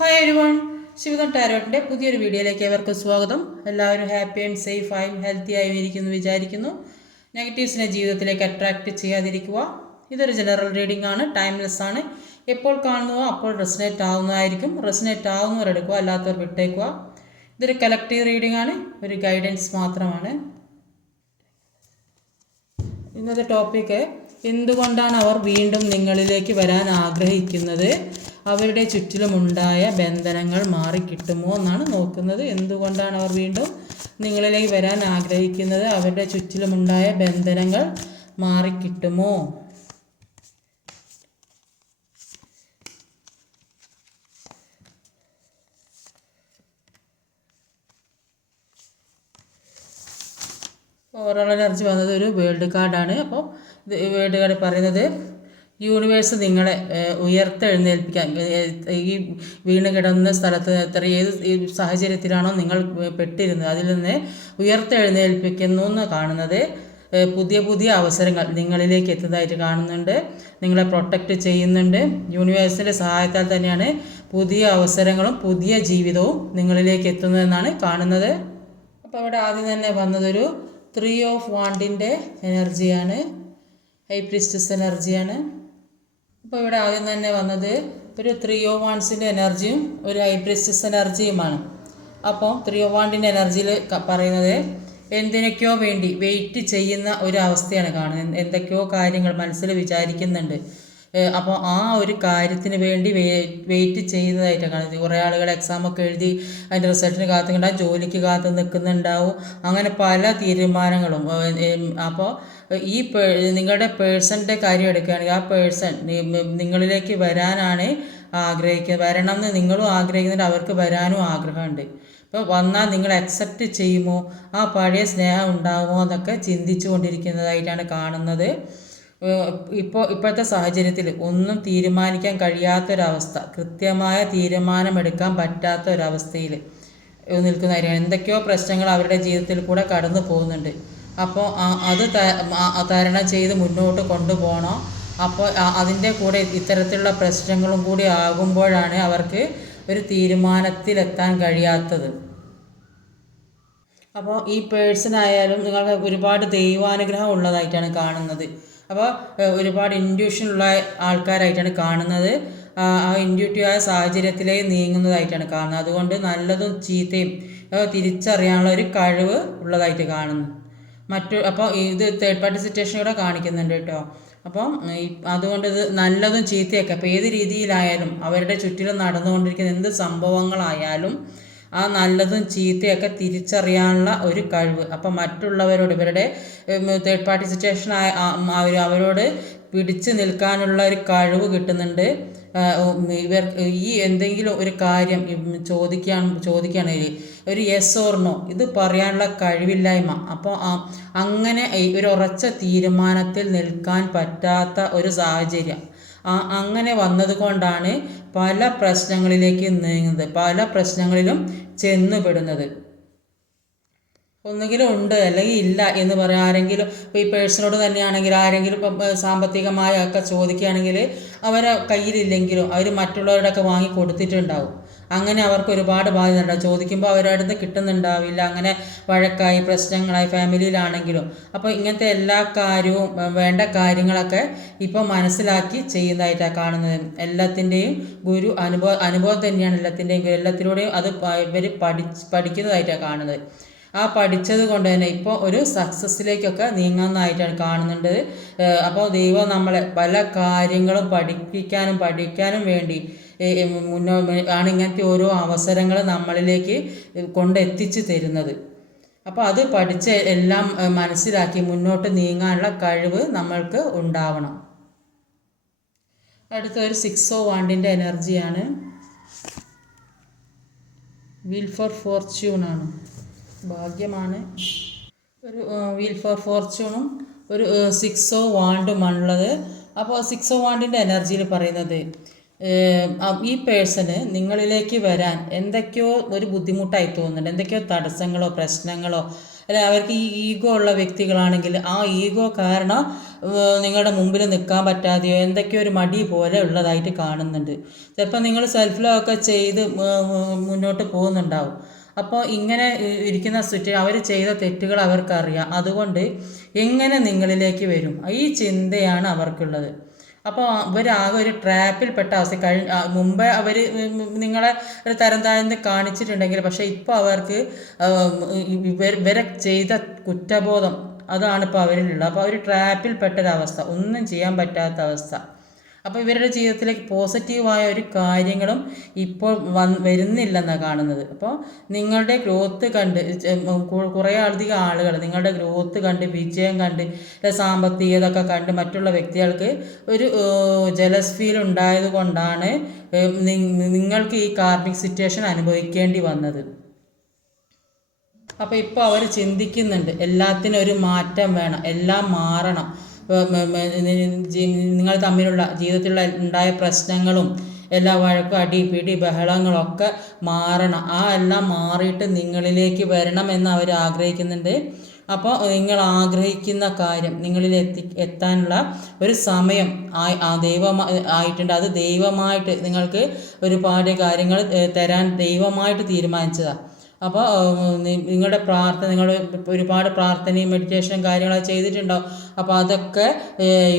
Hi everyone ശിവദം ടാരോട്ടിന്റെ പുതിയൊരു വീഡിയോയിലേക്ക് ഏവർക്കും സ്വാഗതം. എല്ലാവരും ഹാപ്പി ആൻഡ് സേഫ് ആയും ഹെൽത്തി ആയും ഇരിക്കുന്നു വിചാരിക്കുന്നു. നെഗറ്റീവ്സിനെ ജീവിതത്തിലേക്ക് അട്രാക്റ്റ് ചെയ്യാതിരിക്കുക. ഇതൊരു ജനറൽ റീഡിംഗ് ആണ് ടൈംലെസ് ആണ്. എപ്പോൾ കാണുന്നുവോ അപ്പോൾ റെസിനേറ്റ് ആവുന്നതായിരിക്കും. റെസിനേറ്റ് ആവുന്നവർ എടുക്കുക അല്ലാത്തവർ വിട്ടേക്കുക. ഇതൊരു കലക്റ്റീവ് റീഡിംഗ് ആണ് ഒരു ഗൈഡൻസ് മാത്രമാണ്. ഇന്നത്തെ ടോപ്പിക്ക് എന്തുകൊണ്ടാണ് അവർ വീണ്ടും നിങ്ങളിലേക്ക് വരാൻ ആഗ്രഹിക്കുന്നത്? അവരുടെ ചുറ്റിലുമുണ്ടായ ബന്ധനങ്ങൾ മാറിക്കിട്ടുമോ എന്നാണ് നോക്കുന്നത്. എന്തുകൊണ്ടാണ് അവർ വീണ്ടും നിങ്ങളിലേക്ക് വരാൻ ആഗ്രഹിക്കുന്നത്? അവരുടെ ചുറ്റിലുമുണ്ടായ ബന്ധനങ്ങൾ മാറിക്കിട്ടുമോ? ഓവറോൾ എനർജി വന്നത് ഒരു വേൾഡ് കാർഡാണ് അപ്പോൾ ഇത് വേൾഡ് കാർഡ് പറയുന്നത് യൂണിവേഴ്സ് നിങ്ങളെ ഉയർത്തെഴുന്നേൽപ്പിക്കാൻ. ഈ വീണ് കിടന്ന സ്ഥലത്ത് എത്ര ഏത് സാഹചര്യത്തിലാണോ നിങ്ങൾ പെട്ടിരുന്നത്. അതിൽ നിന്ന് ഉയർത്തെഴുന്നേൽപ്പിക്കുന്നു എന്ന് കാണുന്നത് പുതിയ പുതിയ അവസരങ്ങൾ നിങ്ങളിലേക്ക് എത്തുന്നതായിട്ട് കാണുന്നുണ്ട്. നിങ്ങളെ പ്രൊട്ടക്റ്റ് ചെയ്യുന്നുണ്ട്. യൂണിവേഴ്സിന്റെ സഹായത്താൽ തന്നെയാണ് പുതിയ അവസരങ്ങളും പുതിയ ജീവിതവും നിങ്ങളിലേക്ക് എത്തുന്നതെന്നാണ് കാണുന്നത്. അപ്പോൾ അവിടെ ആദ്യം തന്നെ വന്നതൊരു ത്രീ ഓഫ് വാണ്ടിന്റെ എനർജിയാണ് ഹൈ പ്രിസ്റ്റസ് എനർജിയാണ് അപ്പോൾ ഇവിടെ ആദ്യം തന്നെ വന്നത് ഒരു ത്രീ ഓ വാൺസിന്റെ എനർജിയും ഒരു ഹൈ പ്രിസ്റ്റസ് എനർജിയുമാണ് അപ്പോൾ ത്രീ ഓ വാണ്ടിന്റെ എനർജിയിൽ പറയുന്നത് എന്തിനൊക്കെയോ വേണ്ടി വെയിറ്റ് ചെയ്യുന്ന ഒരു അവസ്ഥയാണ് കാണുന്നത്. എന്തൊക്കെയോ കാര്യങ്ങൾ മനസ്സിൽ വിചാരിക്കുന്നുണ്ട്. അപ്പോൾ ആ ഒരു കാര്യത്തിന് വേണ്ടി വെയിറ്റ് ചെയ്യുന്നതായിട്ടാണ് കാണുന്നത് കുറേ ആളുകൾ എക്സാമൊക്കെ എഴുതി അതിന്റെ റിസൾട്ടിന് കാത്തുണ്ടാവും ജോലിക്ക് കാത്തു നിൽക്കുന്നുണ്ടാവും. അങ്ങനെ പല തീരുമാനങ്ങളും അപ്പോൾ ഈ നിങ്ങളുടെ പേഴ്സണിന്റെ കാര്യം എടുക്കുകയാണെങ്കിൽ ആ പേഴ്സൺ നിങ്ങളിലേക്ക് വരാനാണ് ആഗ്രഹിക്കുന്നത് വരണം എന്ന് നിങ്ങളും ആഗ്രഹിക്കുന്നുണ്ട്. അവർക്ക് വരാനും ആഗ്രഹമുണ്ട്. ഇപ്പോൾ വന്നാൽ നിങ്ങൾ അക്സെപ്റ്റ് ചെയ്യുമോ? ആ പഴയ സ്നേഹം ഉണ്ടാകുമോ എന്നൊക്കെ ചിന്തിച്ചു കൊണ്ടിരിക്കുന്നതായിട്ടാണ് കാണുന്നത്. ഇപ്പോൾ ഇപ്പോഴത്തെ സാഹചര്യത്തിൽ ഒന്നും തീരുമാനിക്കാൻ കഴിയാത്തൊരവസ്ഥ കൃത്യമായ തീരുമാനമെടുക്കാൻ പറ്റാത്ത ഒരവസ്ഥയിൽ നിൽക്കുന്നവരാണ് എന്തൊക്കെയോ പ്രശ്നങ്ങൾ അവരുടെ ജീവിതത്തിൽ കൂടെ കടന്നു പോകുന്നുണ്ട്. അപ്പോൾ അത് തരണം ചെയ്ത് മുന്നോട്ട് കൊണ്ടുപോകണം? അപ്പോൾ അതിന്റെ കൂടെ ഇത്തരത്തിലുള്ള പ്രശ്നങ്ങളും കൂടി ആകുമ്പോഴാണ് അവർക്ക് ഒരു തീരുമാനത്തിലെത്താൻ കഴിയാത്തത്. അപ്പോൾ ഈ പേഴ്സൺ ആയാലും നിങ്ങൾക്ക് ഒരുപാട് ദൈവാനുഗ്രഹം ഉള്ളതായിട്ടാണ് കാണുന്നത്. അപ്പോൾ ഒരുപാട് ഇൻഡ്യൂഷനുള്ള ആൾക്കാരായിട്ടാണ് കാണുന്നത്. ആ ആ ഇൻഡ്യൂട്ടീവായ സാഹചര്യത്തിലേ നീങ്ങുന്നതായിട്ടാണ് കാണുന്നത്. അതുകൊണ്ട് നല്ലതും ചീത്തയും തിരിച്ചറിയാനുള്ള ഒരു കഴിവ് ഉള്ളതായിട്ട് കാണുന്നു. മറ്റു അപ്പോൾ ഇത് തേർഡ് പാർട്ടി സിറ്റുവേഷൻ കൂടെ കാണിക്കുന്നുണ്ട് കേട്ടോ. അപ്പോൾ അതുകൊണ്ട് ഇത് നല്ലതും ചീത്തയൊക്കെ അപ്പോൾ ഏത് രീതിയിലായാലും അവരുടെ ചുറ്റിലും നടന്നുകൊണ്ടിരിക്കുന്ന എന്ത് സംഭവങ്ങളായാലും ആ നല്ലതും ചീത്തയൊക്കെ തിരിച്ചറിയാനുള്ള ഒരു കഴിവ്. അപ്പം മറ്റുള്ളവരോട് ഇവരുടെ തേർഡ് പാർട്ടി സിറ്റുവേഷൻ അവരോട് പിടിച്ചു നിൽക്കാനുള്ള ഒരു കഴിവ് കിട്ടുന്നുണ്ട്. ഇവർ ഈ എന്തെങ്കിലും ഒരു കാര്യം ചോദിക്കാൻ ചോദിക്കുകയാണെങ്കിൽ ഒരു യെസ് ഓർണോ ഇത് പറയാനുള്ള കഴിവില്ലായ്മ. അപ്പോൾ അങ്ങനെ ഒരു ഉറച്ച തീരുമാനത്തിൽ നിൽക്കാൻ പറ്റാത്ത ഒരു സാഹചര്യം. അങ്ങനെ വന്നതുകൊണ്ടാണ് പല പ്രശ്നങ്ങളിലേക്ക് നീങ്ങുന്നത് പല പ്രശ്നങ്ങളിലും ചെന്നുപെടുന്നത്. ഒന്നുകിലും ഉണ്ട് അല്ലെങ്കിൽ ഇല്ല എന്ന് പറയാം ആരെങ്കിലും ഇപ്പോൾ ഈ പേഴ്സണോട് തന്നെയാണെങ്കിൽ ആരെങ്കിലും ഇപ്പം സാമ്പത്തികമായ ഒക്കെ ചോദിക്കുകയാണെങ്കിൽ അവരെ കയ്യിലില്ലെങ്കിലും അവർ മറ്റുള്ളവരുടെയൊക്കെ വാങ്ങി കൊടുത്തിട്ടുണ്ടാവും അങ്ങനെ അവർക്ക് ഒരുപാട് ബാധ്യത ഉണ്ടാവും ചോദിക്കുമ്പോൾ അവരുടെ അടുത്ത് കിട്ടുന്നുണ്ടാവില്ല. അങ്ങനെ വഴക്കായി പ്രശ്നങ്ങളായി ഫാമിലിയിലാണെങ്കിലും. അപ്പോൾ ഇങ്ങനത്തെ എല്ലാ കാര്യവും വേണ്ട കാര്യങ്ങളൊക്കെ ഇപ്പോൾ മനസ്സിലാക്കി ചെയ്യുന്നതായിട്ടാണ് കാണുന്നത്. എല്ലാത്തിന്റെയും ഗുരു അനുഭവ അനുഭവം തന്നെയാണ് എല്ലാത്തിന്റെയും ഗുരു. എല്ലാത്തിലൂടെയും അത് ഇവർ പഠി പഠിക്കുന്നതായിട്ടാണ് കാണുന്നത്. ആ പഠിച്ചത് കൊണ്ട് തന്നെ ഇപ്പോൾ ഒരു സക്സസ്സിലേക്കൊക്കെ നീങ്ങുന്നതായിട്ടാണ് കാണുന്നുണ്ട്. അപ്പോൾ ദൈവം നമ്മളെ പല കാര്യങ്ങളും പഠിപ്പിക്കാനും പഠിക്കാനും വേണ്ടി മുന്നോ ആണ് ഇങ്ങനത്തെ ഓരോ അവസരങ്ങൾ നമ്മളിലേക്ക് കൊണ്ടെത്തിച്ച് തരുന്നത്. അപ്പോൾ അത് പഠിച്ച് എല്ലാം മനസ്സിലാക്കി മുന്നോട്ട് നീങ്ങാനുള്ള കഴിവ് നമ്മൾക്ക് ഉണ്ടാവണം. അടുത്ത ഒരു സിക്സ് ഓ വാണ്ടിന്റെ എനർജിയാണ് വീൽ ഫോർ ഫോർച്യൂൺ ആണ്. ഭാഗ്യമാണ്. ഒരു വീൽ ഫോർ ഫോർച്യൂണും ഒരു സിക്സോ വാണ്ടുമാണുള്ളത് അപ്പോൾ സിക്സോ വാണ്ടിന്റെ എനർജിയിൽ പറയുന്നത് ഈ പേഴ്സണ് നിങ്ങളിലേക്ക് വരാൻ എന്തൊക്കെയോ ഒരു ബുദ്ധിമുട്ടായി തോന്നുന്നുണ്ട്. എന്തൊക്കെയോ തടസ്സങ്ങളോ പ്രശ്നങ്ങളോ അല്ലെ അവർക്ക് ഈ ഈഗോ ഉള്ള വ്യക്തികളാണെങ്കിൽ ആ ഈഗോ കാരണം നിങ്ങളുടെ മുമ്പിൽ നിൽക്കാൻ പറ്റാതെയോ എന്തൊക്കെയോ ഒരു മടി പോലെ ഉള്ളതായിട്ട് കാണുന്നുണ്ട്. ചിലപ്പോൾ നിങ്ങൾ സെൽഫ് ലോ ഒക്കെ ചെയ്ത് മുന്നോട്ട് പോകുന്നുണ്ടാവും. അപ്പോൾ ഇങ്ങനെ ഇരിക്കുന്ന സിറ്റി അവർ ചെയ്ത തെറ്റുകൾ അവർക്കറിയാം. അതുകൊണ്ട് എങ്ങനെ നിങ്ങളിലേക്ക് വരും? ഈ ചിന്തയാണ് അവർക്കുള്ളത്. അപ്പോൾ ഇവരാകെ ഒരു ട്രാപ്പിൽ പെട്ട അവസ്ഥ. കഴി മുമ്പേ അവർ നിങ്ങളെ ഒരു തരം താഴ്ന്ന് കാണിച്ചിട്ടുണ്ടെങ്കിൽ പക്ഷേ ഇപ്പോൾ അവർക്ക് ഇവരെ ചെയ്ത കുറ്റബോധം അതാണ് ഇപ്പോൾ അവരിലുള്ളത്. അപ്പോൾ അവർ ട്രാപ്പിൽപ്പെട്ടൊരവസ്ഥ ഒന്നും ചെയ്യാൻ പറ്റാത്ത അവസ്ഥ. അപ്പോൾ ഇവരുടെ ജീവിതത്തിലേക്ക് പോസിറ്റീവായ ഒരു കാര്യങ്ങളും ഇപ്പോൾ വന്ന് വരുന്നില്ലെന്നാണ് കാണുന്നത്. അപ്പോൾ നിങ്ങളുടെ ഗ്രോത്ത് കണ്ട് കുറേ അധികം ആളുകൾ നിങ്ങളുടെ ഗ്രോത്ത് കണ്ട് വിജയം കണ്ട് സാമ്പത്തികതൊക്കെ കണ്ട് മറ്റുള്ള വ്യക്തികൾക്ക് ഒരു ജലസ് ഫീൽ ഉണ്ടായത് കൊണ്ടാണ് നിങ്ങൾക്ക് ഈ കാർമിക് സിറ്റുവേഷൻ അനുഭവിക്കേണ്ടി വന്നത്. അപ്പോൾ ഇപ്പോൾ അവർ ചിന്തിക്കുന്നുണ്ട് എല്ലാത്തിനും ഒരു മാറ്റം വേണം എല്ലാം മാറണം. നിങ്ങൾ തമ്മിലുള്ള ജീവിതത്തിലുള്ള ഉണ്ടായ പ്രശ്നങ്ങളും എല്ലാ വഴക്കും അടി പിടി ബഹളങ്ങളൊക്കെ മാറണം. ആ എല്ലാം മാറിയിട്ട് നിങ്ങളിലേക്ക് വരണം എന്ന് അവർ ആഗ്രഹിക്കുന്നുണ്ട്. അപ്പോൾ നിങ്ങൾ ആഗ്രഹിക്കുന്ന കാര്യം നിങ്ങളിൽ എത്തി എത്താനുള്ള ഒരു സമയം ആ ദൈവം ആയിട്ടുണ്ട്. അത് ദൈവമായിട്ട് നിങ്ങൾക്ക് ഒരുപാട് കാര്യങ്ങൾ തരാൻ ദൈവമായിട്ട് തീരുമാനിച്ചതാണ് അപ്പോൾ നിങ്ങളുടെ പ്രാർത്ഥന നിങ്ങൾ ഒരുപാട് പ്രാർത്ഥനയും മെഡിറ്റേഷനും കാര്യങ്ങളൊക്കെ ചെയ്തിട്ടുണ്ടാവും. അപ്പോൾ അതൊക്കെ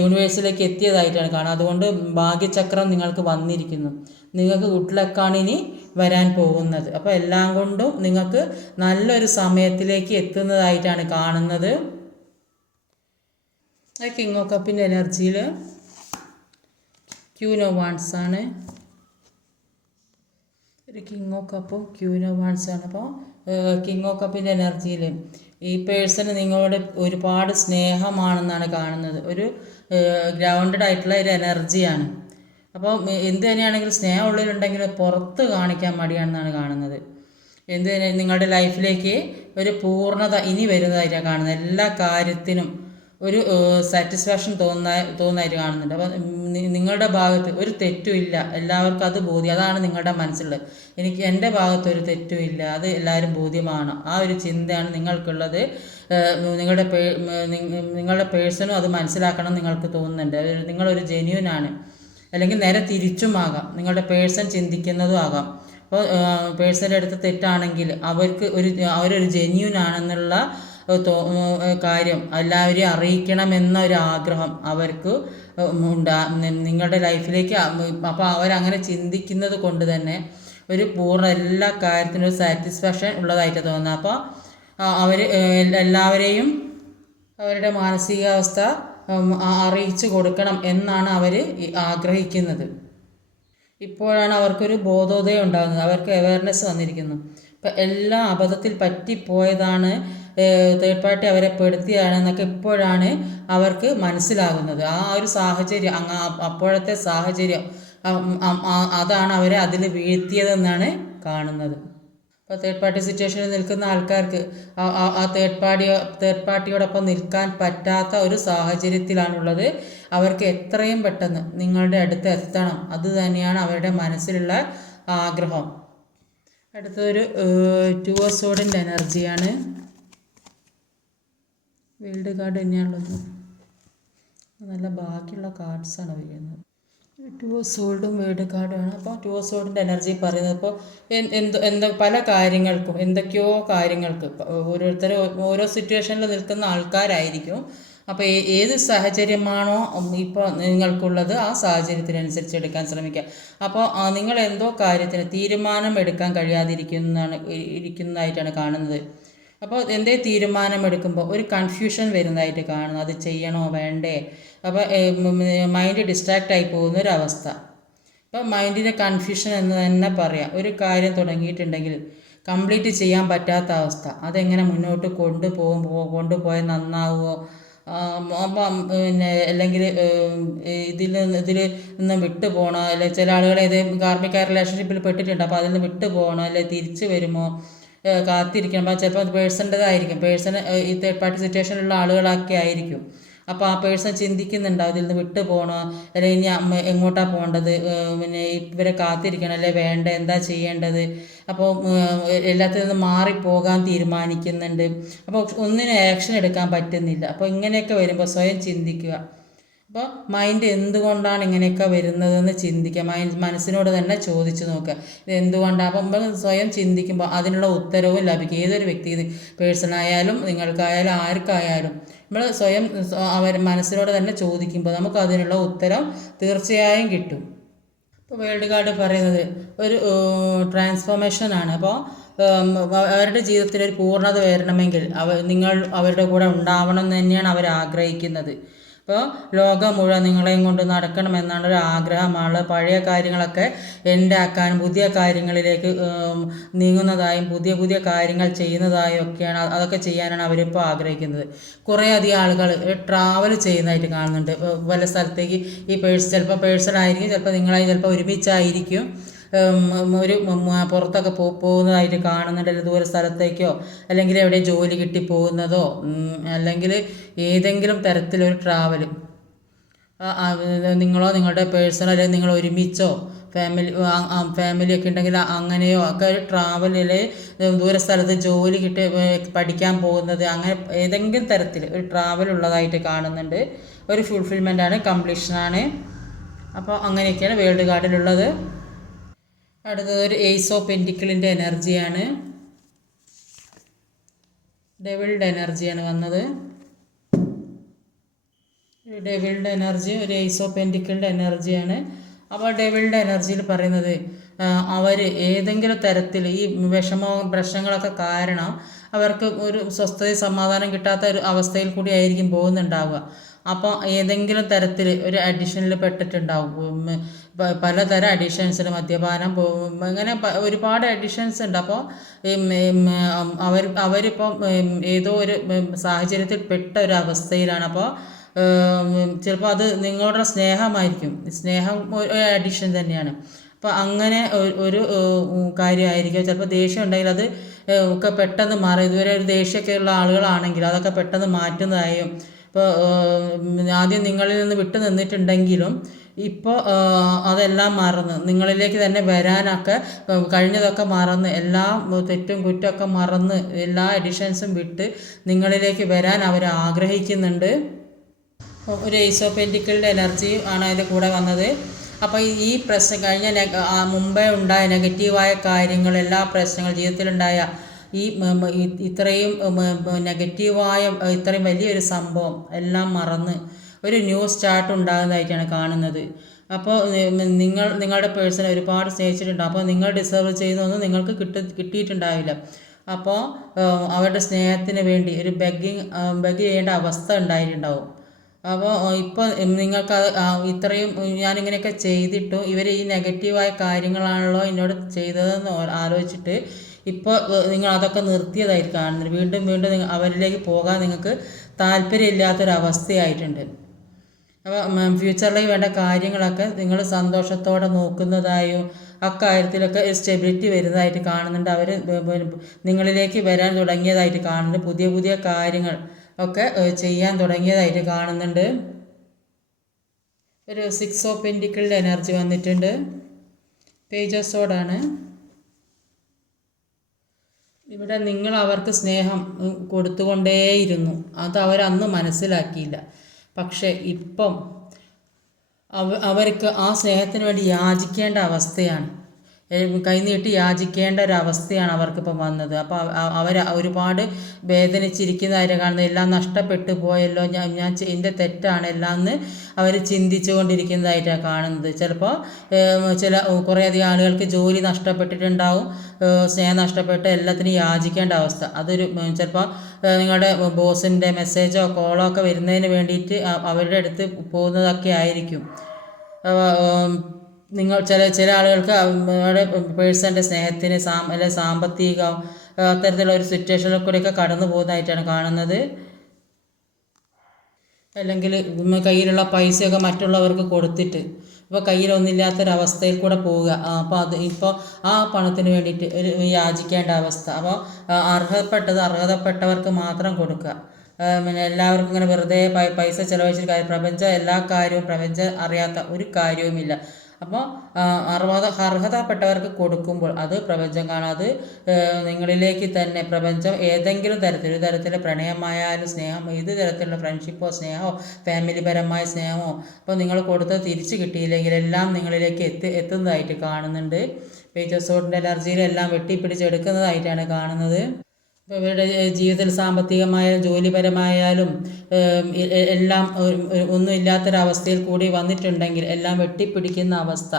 യൂണിവേഴ്സിലേക്ക് എത്തിയതായിട്ടാണ് കാണുക. അതുകൊണ്ട് ഭാഗ്യചക്രം നിങ്ങൾക്ക് വന്നിരിക്കുന്നു. നിങ്ങൾക്ക് ഗുഡ് ഇനി വരാൻ പോകുന്നത്. അപ്പോൾ എല്ലാം കൊണ്ടും നിങ്ങൾക്ക് നല്ലൊരു സമയത്തിലേക്ക് എത്തുന്നതായിട്ടാണ് കാണുന്നത്. കിങ് ഓഫ് കപ്പിന്റെ എനർജിയിൽ ക്യൂനോ വാൺസ് ആണ്. ഒരു കിങ് ഓഫ് കപ്പും ക്യൂനോ വാൺസ് ആണ്. അപ്പോൾ കിങ് ഓഫ് കപ്പിന്റെ എനർജിയിൽ ഈ പേഴ്സണ് നിങ്ങളോട് ഒരുപാട് സ്നേഹമാണെന്നാണ് കാണുന്നത്. ഒരു ഗ്രൗണ്ടഡ് ആയിട്ടുള്ള ഒരു എനർജിയാണ്. അപ്പോൾ എന്ത് തന്നെയാണെങ്കിലും സ്നേഹം ഉള്ളിലുണ്ടെങ്കിൽ പുറത്ത് കാണിക്കാൻ മടിയാണെന്നാണ് കാണുന്നത്. എന്ത് തന്നെ നിങ്ങളുടെ ലൈഫിലേക്ക് ഒരു പൂർണത ഇനി വരുന്നതായിട്ടാണ് കാണുന്നത്. എല്ലാ കാര്യത്തിനും ഒരു സാറ്റിസ്ഫാക്ഷൻ തോന്നുന്ന തോന്നുന്നതായിട്ട് കാണുന്നുണ്ട്. അപ്പം നി- നിങ്ങളുടെ ഭാഗത്ത് ഒരു തെറ്റും ഇല്ല. എല്ലാവർക്കും അത് ബോധ്യം. അതാണ് നിങ്ങളുടെ മനസ്സിലുള്ളത് എനിക്ക് എന്റെ ഭാഗത്ത് ഒരു തെറ്റും ഇല്ല. അത് എല്ലാവരും ബോധ്യമാണ്. ആ ഒരു ചിന്തയാണ് നിങ്ങൾക്കുള്ളത്. നിങ്ങളുടെ പേ നിങ്ങളുടെ പേഴ്സണും അത് മനസ്സിലാക്കണം നിങ്ങൾക്ക് തോന്നുന്നുണ്ട്. നിങ്ങളൊരു ജെന്യൂൻ ആണ് അല്ലെങ്കിൽ നേരെ തിരിച്ചുമാകാം നിങ്ങളുടെ പേഴ്സൺ ചിന്തിക്കുന്നതും ആകാം. അപ്പോൾ പേഴ്സന്റെ അടുത്ത് തെറ്റാണെങ്കിൽ അവർക്ക് ഒരു അവരൊരു ജെന്യൂൻ ആണെന്നുള്ള കാര്യം എല്ലാവരെയും അറിയിക്കണമെന്ന ഒരു ആഗ്രഹം അവർക്ക് ഉണ്ടാ നിങ്ങളുടെ ലൈഫിലേക്ക് അപ്പോൾ അവരങ്ങനെ ചിന്തിക്കുന്നത് കൊണ്ട് തന്നെ ഒരു പൂർണ എല്ലാ കാര്യത്തിനും ഒരു സാറ്റിസ്ഫാക്ഷൻ ഉള്ളതായിട്ട് തോന്നുന്നത് അപ്പോൾ അവർ എല്ലാവരെയും അവരുടെ മാനസികാവസ്ഥ അറിയിച്ചു കൊടുക്കണം എന്നാണ് അവർ ആഗ്രഹിക്കുന്നത്. ഇപ്പോഴാണ് അവർക്കൊരു ബോധോദയം ഉണ്ടാകുന്നത്. അവർക്ക് അവയർനെസ് വന്നിരിക്കുന്നു. എല്ലാ അബദ്ധത്തിൽ പറ്റിപ്പോയതാണ് തേർഡ് പാർട്ടി അവരെ പെടുത്തിയാണെന്നൊക്കെ ഇപ്പോഴാണ് അവർക്ക് മനസ്സിലാകുന്നത്. ആ ഒരു സാഹചര്യം അങ്ങ് അപ്പോഴത്തെ സാഹചര്യം അതാണ് അവരെ അതിൽ വീഴ്ത്തിയതെന്നാണ് കാണുന്നത്. ഇപ്പോൾ തേർഡ് പാർട്ടി സിറ്റുവേഷനിൽ നിൽക്കുന്ന ആൾക്കാർക്ക് ആ തേർഡ് പാർട്ടി തേർഡ് പാർട്ടിയോടൊപ്പം നിൽക്കാൻ പറ്റാത്ത ഒരു സാഹചര്യത്തിലാണുള്ളത്. അവർക്ക് എത്രയും പെട്ടെന്ന് നിങ്ങളുടെ അടുത്ത് എത്തണം. അത് തന്നെയാണ് അവരുടെ മനസ്സിലുള്ള ആഗ്രഹം. അടുത്തൊരു ടു സോഡിന്റെ എനർജിയാണ് വീൽഡ് കാർഡ് തന്നെയാണുള്ളത്. നല്ല ബാക്കിയുള്ള കാർഡ്സാണ് വരുന്നത്. ടു സോൾഡും വേൾഡ് കാർഡുമാണ് അപ്പോൾ ടു സോൾഡിന്റെ എനർജി പറയുന്നത് ഇപ്പോൾ എന്ത് എന്ത് പല കാര്യങ്ങൾക്കും എന്തൊക്കെയോ കാര്യങ്ങൾക്ക് ഓരോരുത്തരും ഓരോ സിറ്റുവേഷനിൽ നിൽക്കുന്ന ആൾക്കാരായിരിക്കും. അപ്പോൾ ഏത് സാഹചര്യമാണോ ഇപ്പോൾ നിങ്ങൾക്കുള്ളത് ആ സാഹചര്യത്തിനനുസരിച്ച് എടുക്കാൻ ശ്രമിക്കുക. അപ്പോൾ നിങ്ങൾ എന്തോ കാര്യത്തിന് തീരുമാനം എടുക്കാൻ കഴിയാതിരിക്കുന്നതാണ് ഇരിക്കുന്നതായിട്ടാണ് കാണുന്നത്. അപ്പോൾ എന്തേ തീരുമാനമെടുക്കുമ്പോൾ ഒരു കൺഫ്യൂഷൻ വരുന്നതായിട്ട് കാണുന്നു. അത് ചെയ്യണോ വേണ്ടേ? അപ്പോൾ മൈൻഡ് ഡിസ്ട്രാക്റ്റ് ആയി പോകുന്ന ഒരു അവസ്ഥ അപ്പോൾ മൈൻഡിന്റെ കൺഫ്യൂഷൻ എന്ന് തന്നെ പറയാം. ഒരു കാര്യം തുടങ്ങിയിട്ടുണ്ടെങ്കിൽ കംപ്ലീറ്റ് ചെയ്യാൻ പറ്റാത്ത അവസ്ഥ. അതെങ്ങനെ മുന്നോട്ട് കൊണ്ടുപോകും കൊണ്ടുപോയാൽ നന്നാവുമോ? പിന്നെ അല്ലെങ്കിൽ ഇതിൽ ഇതിൽ നിന്ന് വിട്ടു പോകണോ അല്ലെ ചില ആളുകൾ ഇത് കാർമിക റിലേഷൻഷിപ്പിൽ പെട്ടിട്ടുണ്ട്. അപ്പോൾ അതിൽ നിന്ന് വിട്ടു പോകണോ അല്ലെ തിരിച്ചു വരുമോ? കാത്തിരിക്കണം. ചിലപ്പോൾ പേഴ്സന്റെതായിരിക്കും പേഴ്സൺ ഈ തേർഡ് പാർട്ടി സിറ്റുവേഷനിലുള്ള ആളുകളൊക്കെ ആയിരിക്കും. അപ്പോൾ ആ പേഴ്സൺ ചിന്തിക്കുന്നുണ്ടാവും ഇതിൽ നിന്ന് വിട്ടു പോകണോ അല്ലെങ്കിൽ ഇനി അമ്മ എങ്ങോട്ടാണ് പോകേണ്ടത് പിന്നെ ഇവരെ കാത്തിരിക്കണം അല്ലെ വേണ്ട? എന്താ ചെയ്യേണ്ടത്? അപ്പോൾ എല്ലാത്തിൽ നിന്ന് മാറിപ്പോകാൻ തീരുമാനിക്കുന്നുണ്ട്. അപ്പോൾ ഒന്നിനും ആക്ഷൻ എടുക്കാൻ പറ്റുന്നില്ല. അപ്പോൾ ഇങ്ങനെയൊക്കെ വരുമ്പോൾ സ്വയം ചിന്തിക്കുക. അപ്പോൾ മൈൻഡ് എന്തുകൊണ്ടാണ് ഇങ്ങനെയൊക്കെ വരുന്നതെന്ന് ചിന്തിക്കുക. മൈൻഡ് മനസ്സിനോട് തന്നെ ചോദിച്ചു നോക്കുക. ഇത് എന്തുകൊണ്ടാണ് അപ്പം നമ്മൾ സ്വയം ചിന്തിക്കുമ്പോൾ അതിനുള്ള ഉത്തരവും ലഭിക്കും. ഏതൊരു വ്യക്തി പേഴ്സണായാലും നിങ്ങൾക്കായാലും ആർക്കായാലും. നമ്മൾ സ്വയം അവർ മനസ്സിനോട് തന്നെ ചോദിക്കുമ്പോൾ നമുക്ക് അതിനുള്ള ഉത്തരം തീർച്ചയായും കിട്ടും. ഇപ്പോൾ വേൾഡ് കാർഡ് പറയുന്നത് ഒരു ട്രാൻസ്ഫോർമേഷനാണ് അപ്പോൾ അവരുടെ ജീവിതത്തിൽ ഒരു പൂർണത വരണമെങ്കിൽ അവ നിങ്ങൾ അവരുടെ കൂടെ ഉണ്ടാവണം എന്ന് തന്നെയാണ് അവർ ആഗ്രഹിക്കുന്നത് അപ്പോൾ ലോകം മുഴുവൻ നിങ്ങളെയും കൊണ്ട് നടക്കണമെന്നാണ് ഒരു ആഗ്രഹമാണ് പഴയ കാര്യങ്ങളൊക്കെ എന്റെ പുതിയ കാര്യങ്ങളിലേക്ക് നീങ്ങുന്നതായും പുതിയ പുതിയ കാര്യങ്ങൾ ചെയ്യുന്നതായും ഒക്കെയാണ് അതൊക്കെ ചെയ്യാനാണ് അവരിപ്പോൾ ആഗ്രഹിക്കുന്നത്. കുറേ അധികം ആളുകൾ ട്രാവൽ ചെയ്യുന്നതായിട്ട് കാണുന്നുണ്ട്. പല സ്ഥലത്തേക്ക് ഈ പേഴ്സ് ചിലപ്പോൾ പേഴ്സൺ ആയിരിക്കും ചിലപ്പോൾ നിങ്ങളായി ചിലപ്പോൾ ഒരുമിച്ചായിരിക്കും. ഒരു പുറത്തൊക്കെ പോ പോകുന്നതായിട്ട് അല്ലെങ്കിൽ ദൂര സ്ഥലത്തേക്കോ അല്ലെങ്കിൽ എവിടെ ജോലി കിട്ടി പോകുന്നതോ അല്ലെങ്കിൽ ഏതെങ്കിലും തരത്തിലൊരു ട്രാവൽ നിങ്ങളോ നിങ്ങളുടെ പേഴ്സണോ അല്ലെങ്കിൽ നിങ്ങൾ ഒരുമിച്ചോ ഫാമിലി ഫാമിലി ഒക്കെ ഉണ്ടെങ്കിൽ അങ്ങനെയോ ഒക്കെ ഒരു ട്രാവലിൽ ദൂര സ്ഥലത്ത് ജോലി കിട്ടി പഠിക്കാൻ പോകുന്നത് അങ്ങനെ ഏതെങ്കിലും തരത്തിൽ ഒരു ട്രാവൽ ഉള്ളതായിട്ട് കാണുന്നുണ്ട്. ഒരു ഫുൾഫിൽമെന്റ് ആണ് കംപ്ലീഷനാണ് അപ്പോൾ അങ്ങനെയൊക്കെയാണ് വേൾഡ് കാർഡിലുള്ളത്. അടുത്തത് ഒരു എയ്സ് ഓഫ് പെന്റിക്കിളിന്റെ എനർജിയാണ് ഡെവിൾഡ് എനർജിയാണ് വന്നത്. ഡെവിൾഡ് എനർജി ഒരു എയ്സ് ഓഫ് പെന്റിക്കിളിന്റെ എനർജിയാണ് അപ്പോൾ ഡെവിൾഡ് എനർജിയിൽ പറയുന്നത് അവർ ഏതെങ്കിലും തരത്തിൽ ഈ വിഷമവും പ്രശ്നങ്ങളൊക്കെ കാരണം അവർക്ക് ഒരു സ്വസ്ഥതയും സമാധാനം കിട്ടാത്ത ഒരു അവസ്ഥയിൽ കൂടി ആയിരിക്കും പോകുന്നുണ്ടാവുക. അപ്പോൾ ഏതെങ്കിലും തരത്തിൽ ഒരു അഡിഷനിൽ പെട്ടിട്ടുണ്ടാവും. പലതരം അഡിഷൻസിൽ മദ്യപാനം ഇങ്ങനെ ഒരുപാട് അഡിഷൻസ് ഉണ്ട്. അപ്പോൾ അവർ അവരിപ്പം ഏതോ ഒരു സാഹചര്യത്തിൽ പെട്ട ഒരു അവസ്ഥയിലാണ് അപ്പോൾ ചിലപ്പോൾ അത് നിങ്ങളുടെ സ്നേഹമായിരിക്കും. സ്നേഹം ഒരു അഡിഷൻ തന്നെയാണ്. അപ്പോൾ അങ്ങനെ ഒരു- കാര്യമായിരിക്കും. ചിലപ്പോൾ ദേഷ്യം ഉണ്ടെങ്കിൽ അത് ഒക്കെ പെട്ടെന്ന് മാറും. ഇതുവരെ ഒരു ദേഷ്യമൊക്കെ ഉള്ള ആളുകളാണെങ്കിൽ അതൊക്കെ പെട്ടെന്ന് മാറ്റുന്നതായും. ഇപ്പോൾ ആദ്യം നിങ്ങളിൽ നിന്ന് വിട്ടു നിന്നിട്ടുണ്ടെങ്കിലും ഇപ്പോൾ അതെല്ലാം മറന്ന്. നിങ്ങളിലേക്ക് തന്നെ വരാനൊക്കെ കഴിഞ്ഞതൊക്കെ മറന്ന്. എല്ലാ തെറ്റും കുറ്റമൊക്കെ മറന്ന് എല്ലാ എഡിഷൻസും വിട്ട് നിങ്ങളിലേക്ക് വരാൻ അവർ ആഗ്രഹിക്കുന്നുണ്ട്. ഒരു ഏസ് എനർജി ആണ് അതിന്റെ കൂടെ വന്നത്. അപ്പോൾ ഈ പ്രശ്നം കഴിഞ്ഞ മുമ്പേ ഉണ്ടായ നെഗറ്റീവായ കാര്യങ്ങൾ എല്ലാ പ്രശ്നങ്ങൾ ജീവിതത്തിലുണ്ടായ ഈ ഇത്രയും നെഗറ്റീവായ ഇത്രയും വലിയൊരു സംഭവം എല്ലാം മറന്ന് ഒരു ന്യൂ സ്റ്റാർട്ട് ഉണ്ടാകുന്നതായിട്ടാണ് കാണുന്നത്. അപ്പോൾ നിങ്ങൾ നിങ്ങളുടെ പേഴ്സണെ ഒരുപാട് സ്നേഹിച്ചിട്ടുണ്ടാവും അപ്പോൾ നിങ്ങൾ ഡിസേർവ് ചെയ്യുന്നൊന്നും നിങ്ങൾക്ക് കിട്ടി കിട്ടിയിട്ടുണ്ടാവില്ല. അപ്പോൾ അവരുടെ സ്നേഹത്തിന് വേണ്ടി ഒരു ബെഗിങ് ബെഗ് ചെയ്യേണ്ട അവസ്ഥ ഉണ്ടായിട്ടുണ്ടാവും. അപ്പോൾ ഇപ്പോൾ നിങ്ങൾക്ക് ഇത്രയും ഞാനിങ്ങനെയൊക്കെ ചെയ്തിട്ടും ഇവർ ഈ നെഗറ്റീവായ കാര്യങ്ങളാണല്ലോ എന്നോട് ചെയ്തതെന്ന് ആലോചിച്ചിട്ട് ഇപ്പോൾ നിങ്ങൾ അതൊക്കെ നിർത്തിയതായിരിക്കും കാണുന്നത്. വീണ്ടും വീണ്ടും അവരിലേക്ക് പോകാൻ നിങ്ങൾക്ക് താല്പര്യമില്ലാത്തൊരവസ്ഥയായിട്ടുണ്ട്. അപ്പോൾ ഫ്യൂച്ചറിലേക്ക് വേണ്ട കാര്യങ്ങളൊക്കെ നിങ്ങൾ സന്തോഷത്തോടെ നോക്കുന്നതായും അക്കാര്യത്തിലൊക്കെ സ്റ്റെബിലിറ്റി വരുന്നതായിട്ട് കാണുന്നുണ്ട്. അവർ നിങ്ങളിലേക്ക് വരാൻ തുടങ്ങിയതായിട്ട് കാണുന്നുണ്ട്. പുതിയ പുതിയ കാര്യങ്ങൾ ഒക്കെ ചെയ്യാൻ തുടങ്ങിയതായിട്ട് കാണുന്നുണ്ട്. ഒരു സിക്സ് ഓഫ് പെന്റിക്കിളിന്റെ എനർജി വന്നിട്ടുണ്ട്. പേജസോടാണ് ഇവിടെ നിങ്ങൾ അവർക്ക് സ്നേഹം കൊടുത്തുകൊണ്ടേയിരുന്നു. അത് അവരന്ന് മനസ്സിലാക്കിയില്ല. പക്ഷേ ഇപ്പം അവ അവർക്ക് ആ സ്നേഹത്തിന് വേണ്ടി യാചിക്കേണ്ട അവസ്ഥയാണ്. കൈനീട്ടി യാചിക്കേണ്ട ഒരവസ്ഥയാണ് അവർക്കിപ്പം വന്നത്. അപ്പോൾ അവർ ഒരുപാട് വേദനിച്ചിരിക്കുന്നവരെ കാണുന്നത്. എല്ലാം നഷ്ടപ്പെട്ടു പോയല്ലോ ഞാൻ ഞാൻ എന്റെ തെറ്റാണ് എല്ലാം എന്ന് അവർ ചിന്തിച്ചു കൊണ്ടിരിക്കുന്നതായിട്ടാണ് കാണുന്നത് ചിലപ്പോൾ ചില കുറേയധികം ആളുകൾക്ക് ജോലി നഷ്ടപ്പെട്ടിട്ടുണ്ടാവും സ്നേഹം നഷ്ടപ്പെട്ട് എല്ലാത്തിനും യാചിക്കേണ്ട അവസ്ഥ. അതൊരു ചിലപ്പോൾ നിങ്ങളുടെ ബോസിന്റെ മെസ്സേജോ കോളോ ഒക്കെ വരുന്നതിന് വേണ്ടിയിട്ട് അവരുടെ അടുത്ത് പോകുന്നതൊക്കെ ആയിരിക്കും. നിങ്ങൾ ചില ചില ആളുകൾക്ക് അവരുടെ പേഴ്സന്റെ സ്നേഹത്തിന് സാം അല്ലെ സാമ്പത്തിക അത്തരത്തിലുള്ള ഒരു സിറ്റുവേഷനിൽ കൂടെയൊക്കെ കടന്നു പോകുന്നതായിട്ടാണ് കാണുന്നത്. അല്ലെങ്കിൽ കയ്യിലുള്ള പൈസയൊക്കെ മറ്റുള്ളവർക്ക് കൊടുത്തിട്ട് ഇപ്പോൾ കയ്യിലൊന്നില്ലാത്തൊരവസ്ഥയിൽ കൂടെ പോവുക. അപ്പോൾ അത് ഇപ്പോൾ ആ പണത്തിന് വേണ്ടിയിട്ട് ഒരു യാചിക്കേണ്ട അവസ്ഥ. അപ്പോൾ അർഹതപ്പെട്ടത് അർഹതപ്പെട്ടവർക്ക് മാത്രം കൊടുക്കുക. പിന്നെ എല്ലാവർക്കും ഇങ്ങനെ വെറുതെ പൈസ ചിലവഴിച്ചിട്ട് കാര്യം പ്രപഞ്ചം എല്ലാ കാര്യവും പ്രപഞ്ചം അറിയാത്ത ഒരു കാര്യവുമില്ല. അപ്പോൾ അർഹത അർഹതപ്പെട്ടവർക്ക് കൊടുക്കുമ്പോൾ അത് പ്രപഞ്ചം കാണാതെ നിങ്ങളിലേക്ക് തന്നെ പ്രപഞ്ചം ഏതെങ്കിലും തരത്തിൽ ഒരു തരത്തിലെ പ്രണയമായാലും സ്നേഹം ഏത് തരത്തിലുള്ള ഫ്രണ്ട്ഷിപ്പോ സ്നേഹമോ ഫാമിലി പരമായ സ്നേഹമോ അപ്പോൾ നിങ്ങൾ കൊടുത്തത് തിരിച്ചു കിട്ടിയില്ലെങ്കിൽ എല്ലാം നിങ്ങളിലേക്ക് എത്തി എത്തുന്നതായിട്ട് കാണുന്നുണ്ട്. പേജസോഡിന്റെ എനർജിയിലെല്ലാം വെട്ടിപ്പിടിച്ചെടുക്കുന്നതായിട്ടാണ് കാണുന്നത്. ഇവരുടെ ജീവിതത്തിൽ സാമ്പത്തികമായ ജോലിപരമായാലും എല്ലാം ഒന്നും ഇല്ലാത്തൊരവസ്ഥയിൽ കൂടി വന്നിട്ടുണ്ടെങ്കിൽ എല്ലാം വെട്ടിപ്പിടിക്കുന്ന അവസ്ഥ.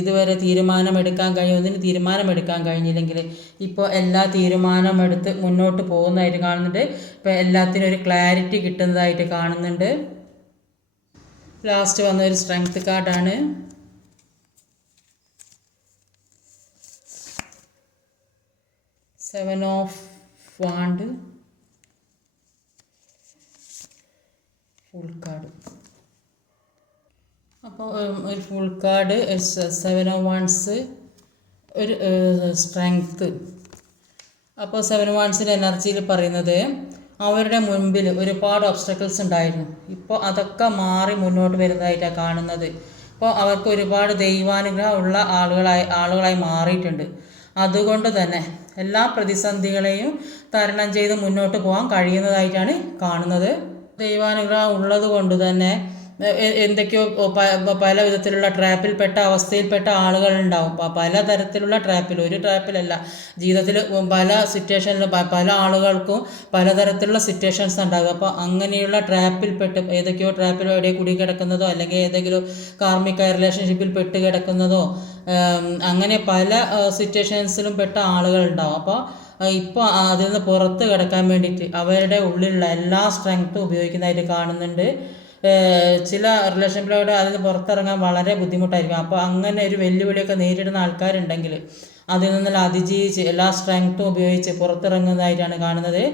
ഇതുവരെ തീരുമാനമെടുക്കാൻ കഴിഞ്ഞ ഒന്നിന് തീരുമാനമെടുക്കാൻ കഴിഞ്ഞില്ലെങ്കിൽ ഇപ്പോൾ എല്ലാ തീരുമാനമെടുത്ത് മുന്നോട്ട് പോകുന്നതായിട്ട് കാണുന്നുണ്ട്. ഇപ്പോൾ എല്ലാത്തിനും ഒരു ക്ലാരിറ്റി കിട്ടുന്നതായിട്ട് കാണുന്നുണ്ട്. ലാസ്റ്റ് വന്ന ഒരു സ്ട്രെങ്ത് കാർഡാണ്. Seven of wand full card അപ്പോൾ ഒരു full card seven of wands ഒരു സ്ട്രെങ്ത്ത് അപ്പോൾ സെവൻ വൺസിന്റെ എനർജിയിൽ പറയുന്നത് അവരുടെ മുൻപിൽ ഒരുപാട് ഒബ്സ്റ്റക്കിൾസ് ഉണ്ടായിരുന്നു. ഇപ്പോൾ അതൊക്കെ മാറി മുന്നോട്ട് വരുന്നതായിട്ടാണ് കാണുന്നത്. ഇപ്പോൾ അവർക്ക് ഒരുപാട് ദൈവാനുഗ്രഹം ഉള്ള ആളുകളായി ആളുകളായി മാറിയിട്ടുണ്ട്. അതുകൊണ്ട് തന്നെ എല്ലാ പ്രതിസന്ധികളെയും തരണം ചെയ്ത് മുന്നോട്ട് പോകാൻ കഴിയുന്നതായിട്ടാണ് കാണുന്നത്. ദൈവാനുഗ്രഹം ഉള്ളത് കൊണ്ട് തന്നെ എന്തൊക്കെയോ പല വിധത്തിലുള്ള ട്രാപ്പിൽപ്പെട്ട അവസ്ഥയിൽപ്പെട്ട ആളുകളുണ്ടാവും. പലതരത്തിലുള്ള ട്രാപ്പിൽ ഒരു ട്രാപ്പിലല്ല. ജീവിതത്തിൽ പല സിറ്റുവേഷനിലും പല ആളുകൾക്കും പലതരത്തിലുള്ള സിറ്റുവേഷൻസ് ഉണ്ടാകും. അപ്പോൾ അങ്ങനെയുള്ള ട്രാപ്പിൽപ്പെട്ട് ഏതൊക്കെയോ ട്രാപ്പിൽ എവിടെ കുടി കിടക്കുന്നതോ അല്ലെങ്കിൽ ഏതെങ്കിലും കാർമിക റിലേഷൻഷിപ്പിൽ പെട്ട് കിടക്കുന്നതോ അങ്ങനെ പല സിറ്റുവേഷൻസിലും പെട്ട ആളുകൾ ഉണ്ടാവും. അപ്പോൾ ഇപ്പോൾ അതിൽ നിന്ന് പുറത്ത് കിടക്കാൻ വേണ്ടിയിട്ട് അവരുടെ ഉള്ളിലുള്ള എല്ലാ സ്ട്രെങ്ത്തും ഉപയോഗിക്കുന്നതായിട്ട് കാണുന്നുണ്ട്. ചില റിലേഷൻഷിപ്പിലൂടെ അതിൽ നിന്ന് പുറത്തിറങ്ങാൻ വളരെ ബുദ്ധിമുട്ടായിരിക്കും. അപ്പോൾ അങ്ങനെ ഒരു വെല്ലുവിളിയൊക്കെ നേരിടുന്ന ആൾക്കാരുണ്ടെങ്കിൽ അതിൽ നിന്നെല്ലാം അതിജീവിച്ച് എല്ലാ സ്ട്രെങ്ത്തും ഉപയോഗിച്ച് പുറത്തിറങ്ങുന്നതായിട്ടാണ് കാണുന്നത്.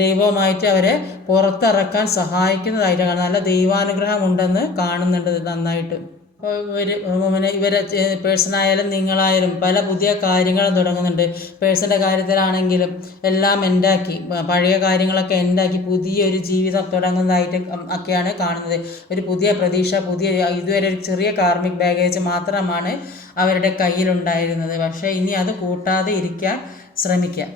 ദൈവമായിട്ട് അവരെ പുറത്തിറക്കാൻ സഹായിക്കുന്നതായിട്ടാണ് നല്ല ദൈവാനുഗ്രഹം ഉണ്ടെന്ന് കാണുന്നുണ്ട് നന്നായിട്ട്. ഒരു പിന്നെ ഇവരെ പേഴ്സണായാലും നിങ്ങളായാലും പല പുതിയ കാര്യങ്ങളും തുടങ്ങുന്നുണ്ട്. പേഴ്സന്റെ കാര്യത്തിലാണെങ്കിലും എല്ലാം എൻഡാക്കി പഴയ കാര്യങ്ങളൊക്കെ എൻഡാക്കി പുതിയൊരു ജീവിതം തുടങ്ങുന്നതായിട്ട് ഒക്കെയാണ് കാണുന്നത്. ഒരു പുതിയ പ്രതീക്ഷ പുതിയ ഇതുവരെ ഒരു ചെറിയ കാർമിക് ബാഗേജ് മാത്രമാണ് അവരുടെ കയ്യിലുണ്ടായിരുന്നത്. പക്ഷേ ഇനി അത് കൂട്ടാതെ ഇരിക്കാൻ ശ്രമിക്കുക.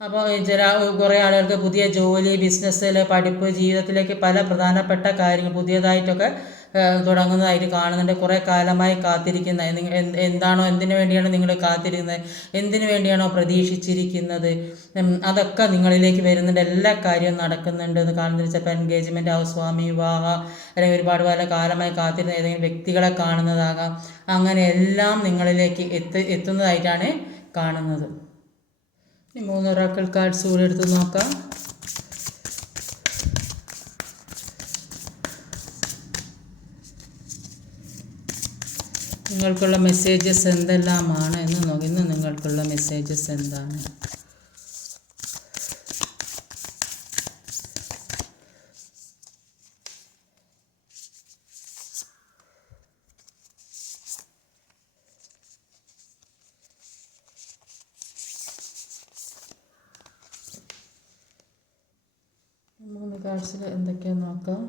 അപ്പോൾ ചില കുറേ ആളുകൾക്ക് പുതിയ ജോലി ബിസിനസ്സിൽ പഠിപ്പ് ജീവിതത്തിലേക്ക് പല പ്രധാനപ്പെട്ട കാര്യങ്ങൾ പുതിയതായിട്ടൊക്കെ തുടങ്ങുന്നതായിട്ട് കാണുന്നുണ്ട്. കുറേ കാലമായി കാത്തിരിക്കുന്ന എന്താണോ എന്തിനു വേണ്ടിയാണ് നിങ്ങൾ കാത്തിരിക്കുന്നത്? എന്തിനു വേണ്ടിയാണോ പ്രതീക്ഷിച്ചിരിക്കുന്നത്? അതൊക്കെ നിങ്ങളിലേക്ക് വരുന്നുണ്ട്. എല്ലാ കാര്യവും നടക്കുന്നുണ്ട്. എന്ന് കാണുന്നത് ചിലപ്പോൾ എൻഗേജ്മെന്റ് ആവും. സ്വാമി വിവാഹ അല്ലെങ്കിൽ ഒരുപാട് പല കാലമായി കാത്തിരുന്ന ഏതെങ്കിലും വ്യക്തികളെ കാണുന്നതാകാം. അങ്ങനെ എല്ലാം നിങ്ങളിലേക്ക് എത്ത് എത്തുന്നതായിട്ടാണ് കാണുന്നത്. മൂന്ന് ഒറാക്കൾ കാർഡ്സ് കൂടെ എടുത്ത് നോക്കാം. നിങ്ങൾക്കുള്ള മെസ്സേജസ് എന്തെല്ലാമാണ് എന്ന് നോക്കി. ഇന്ന് നിങ്ങൾക്കുള്ള മെസ്സേജസ് എന്താണ് മൂന്ന് കാർഡ്സിൽ എന്തൊക്കെയാണെന്ന് നോക്കാം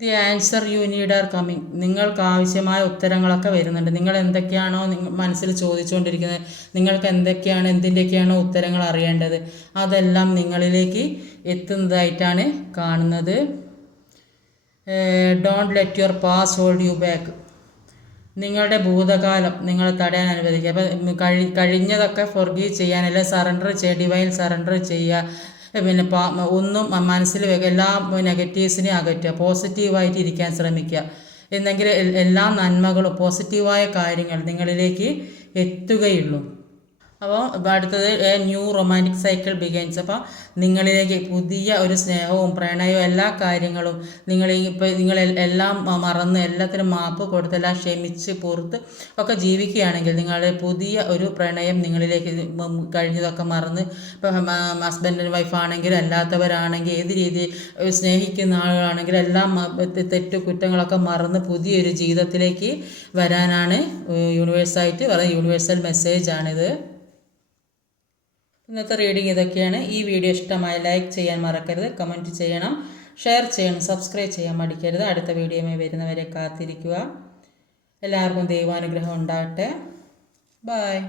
the answer you need are coming നിങ്ങൾക്ക് ആവശ്യമായ ഉത്തരങ്ങളൊക്കെ വരുന്നുണ്ട്. നിങ്ങൾ എന്തൊക്കെയാണോ മനസ്സിൽ ചോദിച്ചുകൊണ്ടിരിക്കുന്നത് നിങ്ങൾക്ക് എന്തൊക്കെയാണ് എന്തിന്റെയൊക്കെയാണോ ഉത്തരങ്ങൾ അറിയേണ്ടത് അതെല്ലാം നിങ്ങളിലേക്ക് എത്തുന്നതായിട്ടാണ് കാണുന്നത്. Don't let your past hold you back നിങ്ങളുടെ ഭൂതകാലം നിങ്ങളെ തടയാൻ അനുവദിക്കുക. അപ്പം കഴി കഴിഞ്ഞതൊക്കെ ഫൊർഗീവ് ചെയ്യാൻ അല്ലെങ്കിൽ സറണ്ടർ ചെയ്യുക ഡിവൈൻ സറണ്ടർ ചെയ്യുക. പിന്നെ ഒന്നും മനസ്സിൽ എല്ലാ നെഗറ്റീവ്സിനെയും അകറ്റുക പോസിറ്റീവായിട്ട് ഇരിക്കാൻ ശ്രമിക്കുക. എന്നെങ്കിൽ എല്ലാ നന്മകളും പോസിറ്റീവായ കാര്യങ്ങൾ നിങ്ങളിലേക്ക് എത്തുകയുള്ളൂ. അപ്പോൾ അടുത്തത് a new romantic cycle begins. അപ്പോൾ നിങ്ങളിലേക്ക് പുതിയ ഒരു സ്നേഹവും പ്രണയവും എല്ലാ കാര്യങ്ങളും നിങ്ങൾ ഇപ്പോൾ നിങ്ങൾ എല്ലാം മറന്ന് എല്ലാത്തിനും മാപ്പ് കൊടുത്ത് എല്ലാം ക്ഷമിച്ച് പുറത്ത് ഒക്കെ ജീവിക്കുകയാണെങ്കിൽ നിങ്ങളുടെ പുതിയ ഒരു പ്രണയം നിങ്ങളിലേക്ക് കഴിഞ്ഞതൊക്കെ മറന്ന് ഇപ്പം ഹസ്ബൻഡ് വൈഫാണെങ്കിലും അല്ലാത്തവരാണെങ്കിൽ ഏത് രീതി സ്നേഹിക്കുന്ന ആളുകളാണെങ്കിലും എല്ലാം തെറ്റു കുറ്റങ്ങളൊക്കെ മറന്ന് പുതിയൊരു ജീവിതത്തിലേക്ക് വരാനാണ് യൂണിവേഴ്സായിട്ട് വളരെ യൂണിവേഴ്സൽ മെസ്സേജാണിത് ഇന്നത്തെ റീഡിംഗ് ഇതൊക്കെയാണ്. ഈ വീഡിയോ ഇഷ്ടമായി ലൈക്ക് ചെയ്യാൻ മറക്കരുത് കമന്റ് ചെയ്യണം ഷെയർ ചെയ്യണം സബ്സ്ക്രൈബ് ചെയ്യാൻ മടിക്കരുത്. അടുത്ത വീഡിയോയുമായി വരുന്നവരെ കാത്തിരിക്കുക. എല്ലാവർക്കും ദൈവാനുഗ്രഹം ഉണ്ടാകട്ടെ. ബായ്